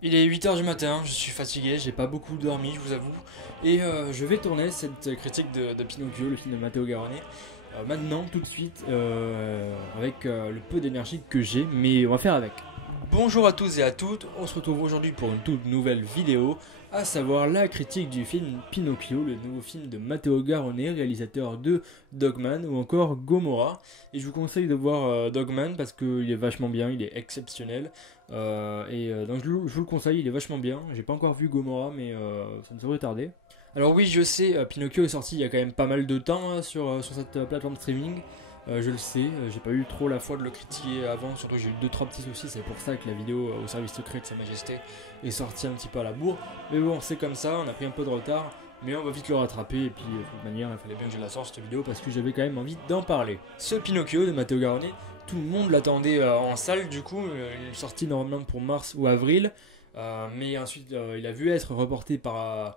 Il est 8 heures du matin, je suis fatigué, j'ai pas beaucoup dormi, je vous avoue. Et je vais tourner cette critique de Pinocchio, le film de Matteo Garrone, maintenant, tout de suite, avec le peu d'énergie que j'ai, mais on va faire avec. Bonjour à tous et à toutes, on se retrouve aujourd'hui pour une toute nouvelle vidéo, à savoir la critique du film Pinocchio, le nouveau film de Matteo Garrone, réalisateur de Dogman ou encore Gomorrah. Et je vous conseille de voir Dogman parce qu'il est vachement bien, il est exceptionnel. Donc je vous le conseille, il est vachement bien. J'ai pas encore vu Gomorrah, mais ça ne saurait tarder. Alors oui, je sais, Pinocchio est sorti il y a quand même pas mal de temps hein, sur cette plateforme streaming. Je le sais, j'ai pas eu trop la foi de le critiquer avant, surtout que j'ai eu 2-3 petits soucis, c'est pour ça que la vidéo au service secret de Sa Majesté est sortie un petit peu à la bourre. Mais bon, c'est comme ça, on a pris un peu de retard, mais on va vite le rattraper, et puis de toute manière, il fallait bien que je la sorte cette vidéo parce que j'avais quand même envie d'en parler. Ce Pinocchio de Matteo Garrone, tout le monde l'attendait en salle du coup, il est sorti normalement pour mars ou avril, mais ensuite il a vu être reporté par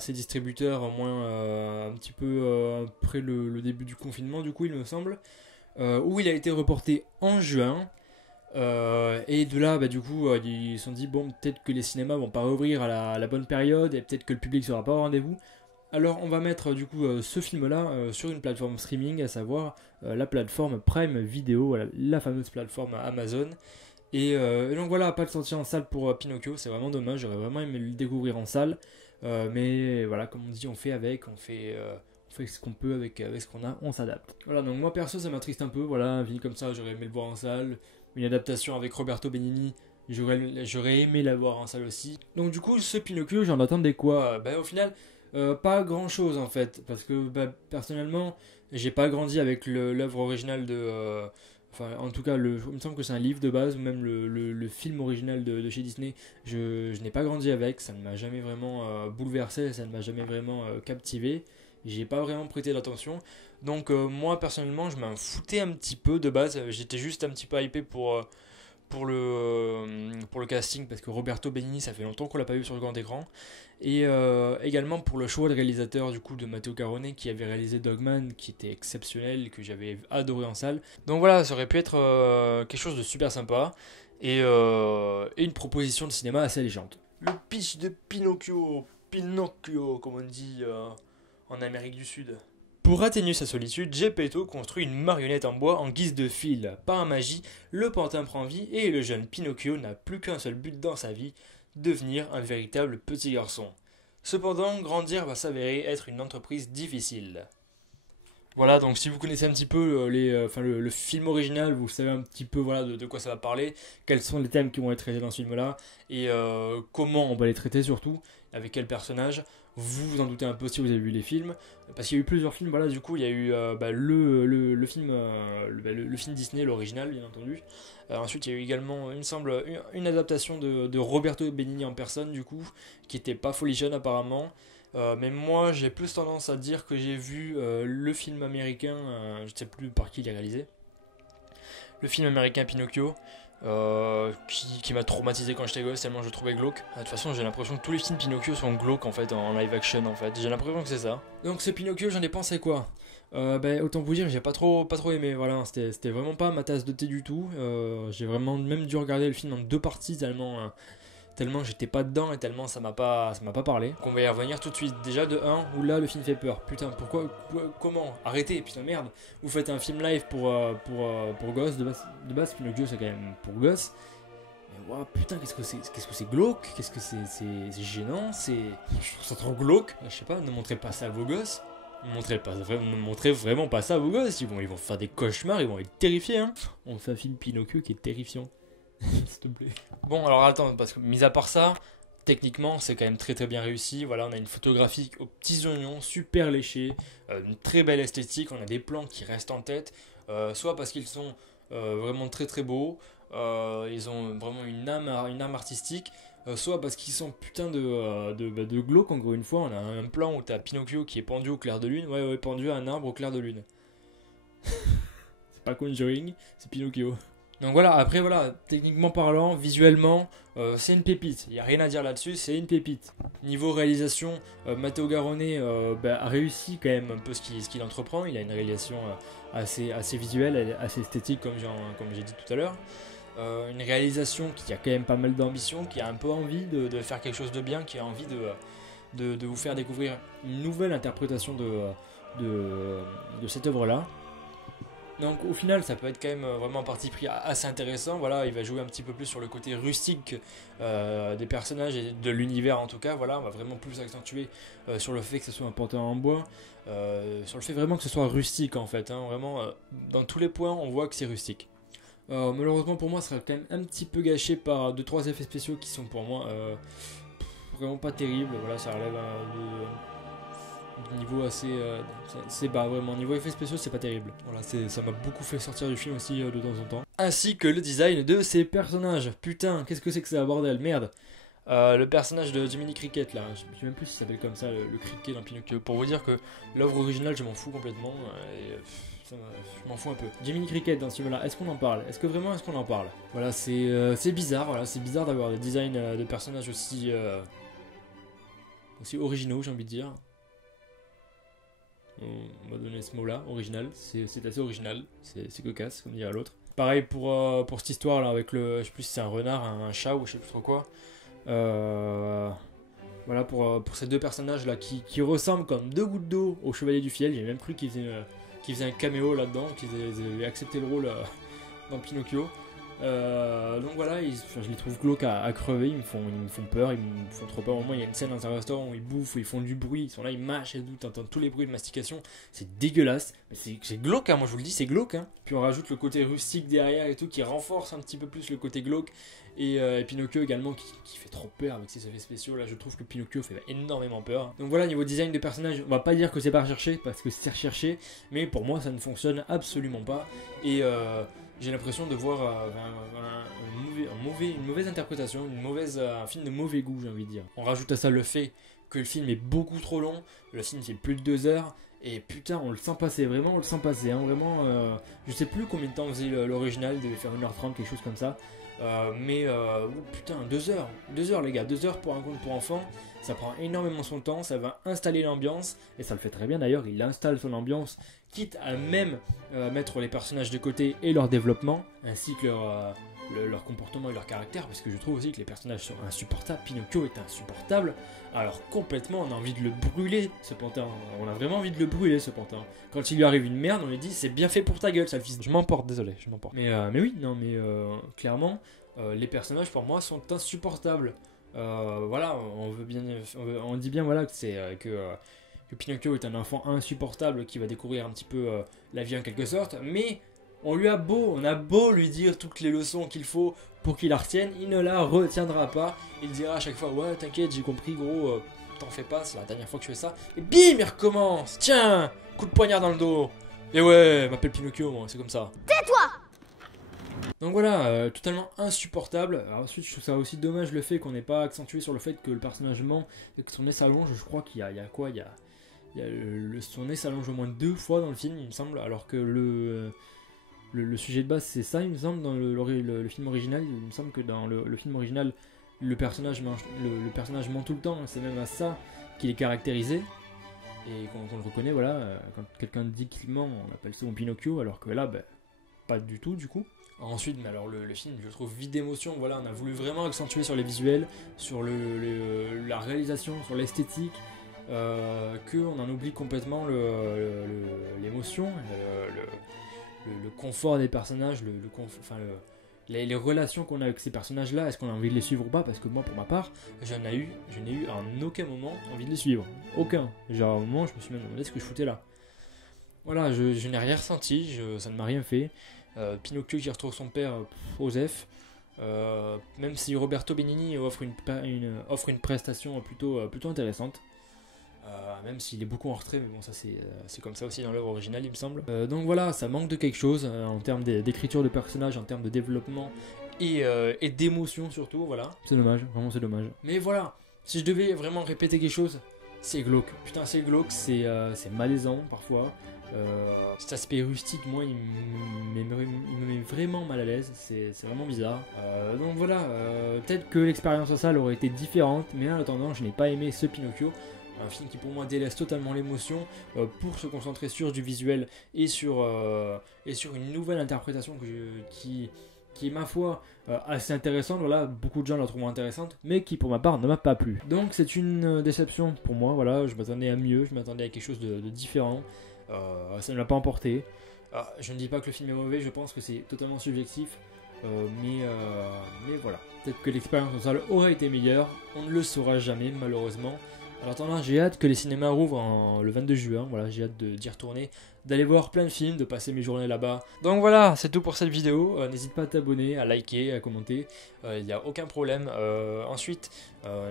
ses distributeurs, au moins un petit peu après le début du confinement, du coup, il me semble, où il a été reporté en juin. Et de là, du coup, ils se sont dit, bon, peut-être que les cinémas vont pas rouvrir à la bonne période et peut-être que le public sera pas au rendez-vous. Alors, on va mettre du coup ce film-là sur une plateforme streaming, à savoir la plateforme Prime Video, voilà, la fameuse plateforme Amazon. Et donc voilà, pas de sortie en salle pour Pinocchio, c'est vraiment dommage, j'aurais vraiment aimé le découvrir en salle. Mais voilà, comme on dit, on fait ce qu'on peut avec ce qu'on a, on s'adapte. Voilà, donc moi perso, ça m'attriste un peu, voilà, un film comme ça, j'aurais aimé le voir en salle. Une adaptation avec Roberto Benigni, j'aurais aimé la voir en salle aussi. Donc du coup, ce Pinocchio, j'en attendais quoi? Au final, pas grand chose en fait, parce que personnellement, j'ai pas grandi avec l'œuvre originale enfin, en tout cas, il me semble que c'est un livre de base, ou même le film original de chez Disney. Je n'ai pas grandi avec, ça ne m'a jamais vraiment bouleversé, ça ne m'a jamais vraiment captivé. J'ai pas vraiment prêté d'attention. Donc, moi, personnellement, je m'en foutais un petit peu de base. J'étais juste un petit peu hypé pour le casting, parce que Roberto Benigni, ça fait longtemps qu'on l'a pas vu sur le grand écran. Et également pour le choix de réalisateur du coup de Matteo Garrone qui avait réalisé Dogman, qui était exceptionnel, que j'avais adoré en salle. Donc voilà, ça aurait pu être quelque chose de super sympa et une proposition de cinéma assez alléchante. Le pitch de Pinocchio, Pinocchio comme on dit en Amérique du Sud. Pour atténuer sa solitude, Geppetto construit une marionnette en bois en guise de fil. Par magie, le pantin prend vie et le jeune Pinocchio n'a plus qu'un seul but dans sa vie, devenir un véritable petit garçon. Cependant, grandir va s'avérer être une entreprise difficile. Voilà, donc si vous connaissez un petit peu le film original, vous savez un petit peu voilà, de quoi ça va parler, quels sont les thèmes qui vont être traités dans ce film-là, et comment on va les traiter surtout, avec quel personnage. Vous vous en doutez un peu si vous avez vu les films, parce qu'il y a eu plusieurs films, voilà, du coup il y a eu le film, le film Disney, l'original bien entendu. Ensuite il y a eu également, il me semble, une adaptation de Roberto Benigni en personne, du coup, qui était pas folichonne apparemment. Mais moi, j'ai plus tendance à dire que j'ai vu le film américain, je ne sais plus par qui il est réalisé, le film américain Pinocchio, qui m'a traumatisé quand j'étais gosse, tellement je le trouvais glauque. De toute façon, j'ai l'impression que tous les films Pinocchio sont glauques en fait, en live action en fait. J'ai l'impression que c'est ça. Donc, ce Pinocchio, j'en ai pensé quoi? Autant vous dire, j'ai pas trop aimé. Voilà, c'était vraiment pas ma tasse de thé du tout. J'ai vraiment même dû regarder le film en deux parties tellement j'étais pas dedans et tellement ça m'a pas parlé. On va y revenir tout de suite. Déjà de 1 où là le film fait peur. Putain, comment arrêtez, putain merde. Vous faites un film live pour gosses de base Pinocchio c'est quand même pour gosses. Mais wow, putain, qu'est-ce que c'est glauque, qu'est-ce que c'est gênant, je trouve ça trop glauque. Je sais pas, ne montrez pas ça à vos gosses. Ne montrez vraiment pas ça à vos gosses, ils vont faire des cauchemars, ils vont être terrifiés hein. On fait un film Pinocchio qui est terrifiant. S'il te plaît. Bon, alors attends, parce que mis à part ça, techniquement, c'est quand même très très bien réussi. Voilà, on a une photographie aux petits oignons, super léchée, une très belle esthétique. On a des plans qui restent en tête, soit parce qu'ils sont vraiment très très beaux, ils ont vraiment une âme artistique, soit parce qu'ils sont putain de glauques. Encore une fois, on a un plan où t'as Pinocchio qui est pendu au clair de lune, ouais, pendu à un arbre au clair de lune. C'est pas Conjuring, c'est Pinocchio. Donc voilà, après voilà, techniquement parlant, visuellement, c'est une pépite. Il n'y a rien à dire là-dessus, c'est une pépite. Niveau réalisation, Matteo Garrone a réussi quand même un peu ce qu'il entreprend. Il a une réalisation assez visuelle, assez esthétique comme j'ai dit tout à l'heure. une réalisation qui a quand même pas mal d'ambition, qui a un peu envie de faire quelque chose de bien, qui a envie de vous faire découvrir une nouvelle interprétation de cette œuvre-là. Donc au final ça peut être quand même vraiment un parti pris assez intéressant. Voilà, il va jouer un petit peu plus sur le côté rustique des personnages et de l'univers en tout cas. Voilà, on va vraiment plus accentuer sur le fait que ce soit un pantin en bois, sur le fait vraiment que ce soit rustique en fait. Hein. Vraiment, dans tous les points on voit que c'est rustique. Malheureusement pour moi ça sera quand même un petit peu gâché par 2-3 effets spéciaux qui sont pour moi vraiment pas terribles. Voilà, ça relève niveau assez bas, vraiment niveau effets spéciaux c'est pas terrible. Voilà, ça m'a beaucoup fait sortir du film aussi de temps en temps, ainsi que le design de ces personnages. Putain, qu'est-ce que c'est que ça, bordel, merde. Le personnage de Jiminy Cricket là, je sais même plus s'il s'appelle comme ça, le cricket dans Pinocchio, pour vous dire que l'œuvre originale je m'en fous complètement je m'en fous un peu. Jiminy Cricket dans ce film là, est-ce qu'on en parle? Est-ce qu'on en parle? Voilà, c'est bizarre, voilà, c'est bizarre d'avoir des designs de personnages aussi originaux, j'ai envie de dire. On m'a donné ce mot là, original, c'est assez original, c'est cocasse comme dirait l'autre. Pareil pour cette histoire là avec je sais plus si c'est un renard, un chat ou je sais plus trop quoi. Voilà pour ces deux personnages là qui ressemblent comme deux gouttes d'eau au Chevalier du Fiel. J'ai même cru qu'ils faisaient un caméo là-dedans, qu'ils avaient accepté le rôle dans Pinocchio. Donc voilà, je les trouve glauques à crever, ils me font peur, ils me font trop peur. Au moment il y a une scène dans un restaurant où ils bouffent, où ils font du bruit, ils sont là, ils mâchent et tout, t'entends tous les bruits de mastication, c'est dégueulasse, mais c'est glauque, hein, moi je vous le dis, c'est glauque. Hein. Puis on rajoute le côté rustique derrière et tout, qui renforce un petit peu plus le côté glauque, et Pinocchio également qui fait trop peur avec ses effets spéciaux. Là je trouve que Pinocchio fait énormément peur. Donc voilà, niveau design de personnage, on va pas dire que c'est pas recherché, parce que c'est recherché, mais pour moi ça ne fonctionne absolument pas, et j'ai l'impression de voir une mauvaise interprétation, un film de mauvais goût, j'ai envie de dire. On rajoute à ça le fait que le film est beaucoup trop long, le film fait plus de 2 heures, et putain, on le sent passer, vraiment, on le sent passer, hein, vraiment. Je sais plus combien de temps faisait l'original, il devait faire 1h30, quelque chose comme ça. Putain, 2 heures, 2 heures les gars, 2 heures pour un conte pour enfants, ça prend énormément son temps, ça va installer l'ambiance, et ça le fait très bien d'ailleurs, il installe son ambiance, quitte à même mettre les personnages de côté et leur développement, ainsi que leur comportement et leur caractère, parce que je trouve aussi que les personnages sont insupportables. Pinocchio est insupportable, alors complètement on a envie de le brûler ce pantin, on a vraiment envie de le brûler ce pantin. Quand il lui arrive une merde, on lui dit c'est bien fait pour ta gueule, sale fils. Je m'emporte, désolé, je m'emporte. Mais oui, non mais clairement, les personnages pour moi sont insupportables. Voilà, on dit bien voilà que Pinocchio est un enfant insupportable qui va découvrir un petit peu la vie en quelque sorte, mais on a beau lui dire toutes les leçons qu'il faut pour qu'il la retienne, il ne la retiendra pas. Il dira à chaque fois ouais t'inquiète j'ai compris gros, t'en fais pas, c'est la dernière fois que je fais ça. Et bim il recommence, tiens, coup de poignard dans le dos. Et ouais, m'appelle Pinocchio moi, c'est comme ça. Tais-toi. Donc voilà, totalement insupportable. Alors ensuite je trouve ça aussi dommage le fait qu'on n'ait pas accentué sur le fait que le personnage ment et que son nez s'allonge. Je crois qu'il y a quoi, son nez s'allonge au moins 2 fois dans le film il me semble, alors que le sujet de base c'est ça il me semble dans le film original. Il me semble que dans le film original le personnage ment tout le temps, c'est même à ça qu'il est caractérisé et qu'on le reconnaît. Voilà, quand quelqu'un dit qu'il ment on appelle ça un Pinocchio, alors que là pas du tout du coup. Ensuite, mais alors le film, je le trouve vide d'émotion. Voilà, on a voulu vraiment accentuer sur les visuels, sur la réalisation, sur l'esthétique, qu'on en oublie complètement l'émotion, le confort des personnages, les relations qu'on a avec ces personnages-là. Est-ce qu'on a envie de les suivre ou pas? Parce que moi, pour ma part, je n'ai eu en aucun moment envie de les suivre. Aucun. Genre, à un moment, je me suis même demandé ce que je foutais là. Voilà, je n'ai rien ressenti, ça ne m'a rien fait. Pinocchio qui retrouve son père, Joseph, même si Roberto Benigni offre une prestation plutôt intéressante, même s'il est beaucoup en retrait, mais bon ça c'est comme ça aussi dans l'œuvre originale il me semble. Donc voilà, ça manque de quelque chose en termes d'écriture de personnages, en termes de développement et d'émotion surtout, voilà. C'est dommage, vraiment c'est dommage. Mais voilà, si je devais vraiment répéter quelque chose, c'est glauque. Putain c'est glauque, c'est malaisant parfois. Cet aspect rustique, moi, il me met vraiment mal à l'aise. C'est vraiment bizarre. Donc voilà, peut-être que l'expérience en salle aurait été différente, mais en attendant, je n'ai pas aimé ce Pinocchio. Un film qui pour moi délaisse totalement l'émotion pour se concentrer sur du visuel et sur une nouvelle interprétation qui qui est ma foi assez intéressante. Voilà, beaucoup de gens la trouvent intéressante, mais qui pour ma part ne m'a pas plu. Donc c'est une déception pour moi. Voilà, je m'attendais à mieux, je m'attendais à quelque chose de différent. Ça ne l'a pas emporté. Je ne dis pas que le film est mauvais, je pense que c'est totalement subjectif. Mais voilà, peut-être que l'expérience en salle aurait été meilleure, on ne le saura jamais malheureusement. En attendant, j'ai hâte que les cinémas rouvrent le 22 juin, voilà, j'ai hâte d'y retourner, d'aller voir plein de films, de passer mes journées là-bas. Donc voilà, c'est tout pour cette vidéo, n'hésite pas à t'abonner, à liker, à commenter, il n'y a aucun problème. Ensuite,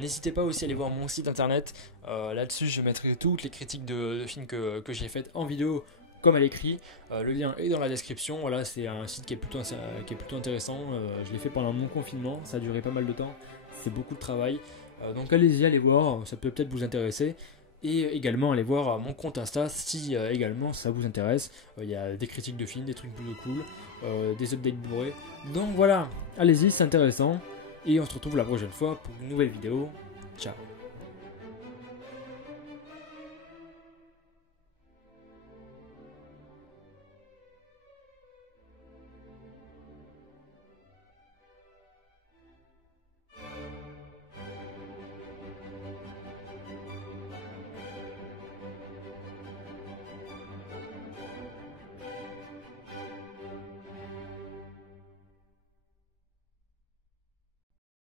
n'hésitez pas aussi à aller voir mon site internet, là-dessus je mettrai toutes les critiques de films que j'ai faites en vidéo, comme à l'écrit. Le lien est dans la description. Voilà, c'est un site qui est plutôt intéressant. Je l'ai fait pendant mon confinement, ça a duré pas mal de temps, c'est beaucoup de travail. Donc allez-y, allez voir, ça peut peut-être vous intéresser. Et également allez voir mon compte Insta si également ça vous intéresse. Il y a des critiques de films, des trucs plutôt cool, des updates bourrés. Donc voilà, allez-y, c'est intéressant. Et on se retrouve la prochaine fois pour une nouvelle vidéo. Ciao.